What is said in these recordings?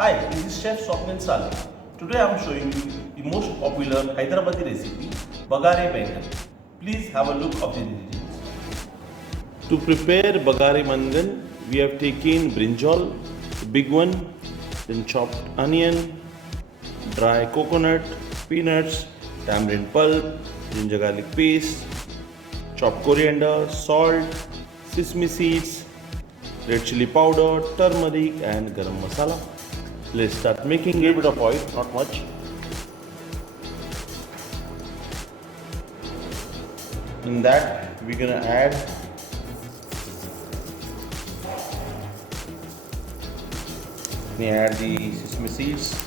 Hi, this is Chef Swapnil Salvi. Today I am showing you the most popular Hyderabadi recipe, Baghaare Baingan. Please have a look of the ingredients. To prepare Baghaare Baingan, we have taken brinjal, the big one, then chopped onion, dry coconut, peanuts, tamarind pulp, ginger garlic paste, chopped coriander, salt, sesame seeds, red chili powder, turmeric and garam masala. Let's start making a little bit of oil, not much. In that we're gonna add the sesame seeds.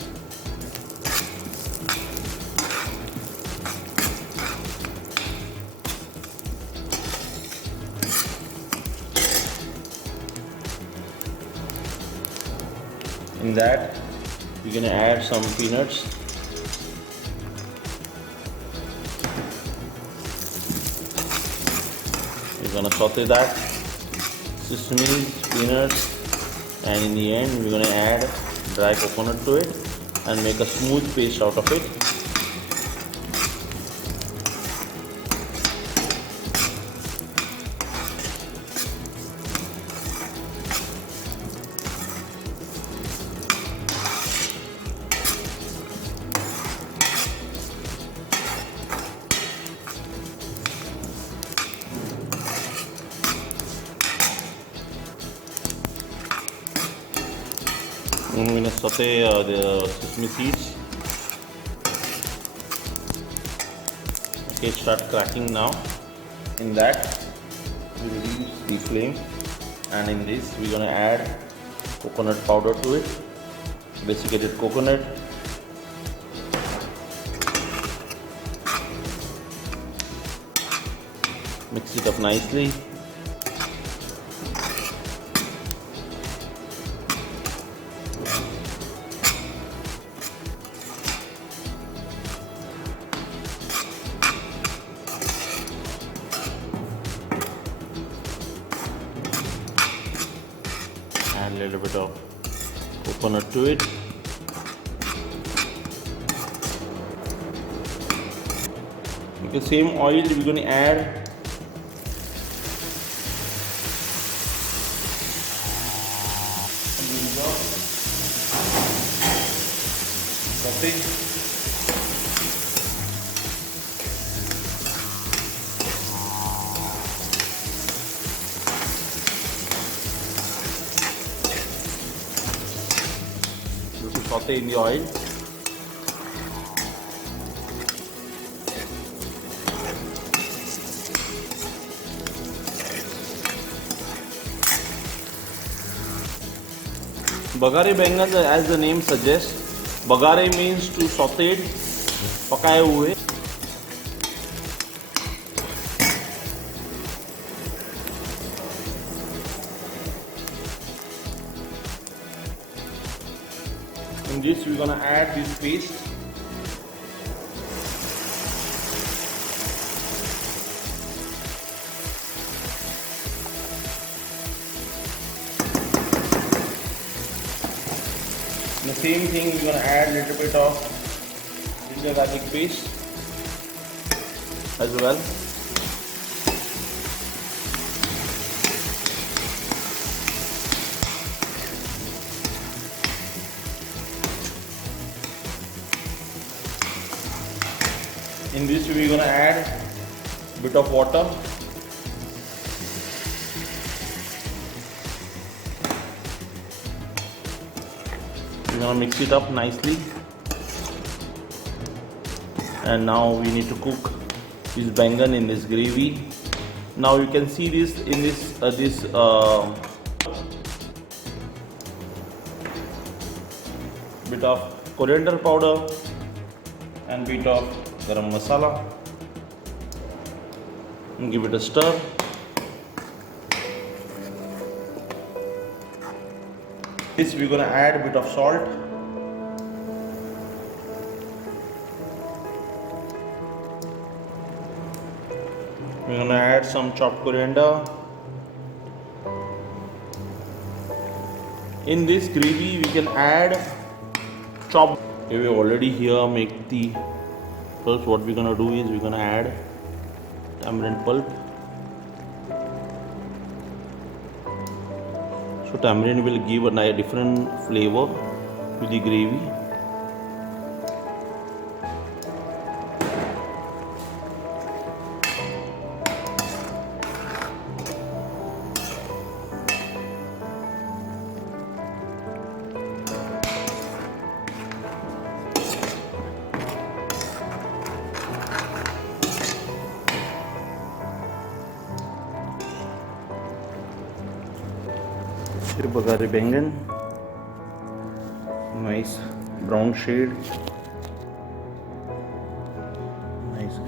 In that we're gonna add some peanuts. We're gonna saute that, sesame, peanuts, and in the end we're gonna add dry coconut to it and make a smooth paste out of it. I'm going to saute the sesame seeds. Okay, start cracking now. In that, we reduce the flame, and in this, we're going to add coconut powder to it, desiccated coconut. Mix it up nicely. Add a little bit of coconut to it. With the same oil, we're going to add coffee. Saute in the oil. Baghaare Baingan, as the name suggests, Baghaare means to sauteed, पकाए हुए. In this we're gonna add this paste. The same thing we're gonna add a little bit of ginger garlic paste as well. In this we're gonna add a bit of water. We're gonna mix it up nicely, and now we need to cook this baingan in this gravy. Now you can see this in this bit of coriander powder and bit of garam masala, and give it a stir. This we're gonna add a bit of salt. We're gonna add some chopped coriander. In this gravy we can add chop. Okay, we already here make the pulp. What we're gonna do is we're gonna add tamarind pulp. So tamarind will give a nice different flavor to the gravy. Here Baghāre Baingan, nice brown shade.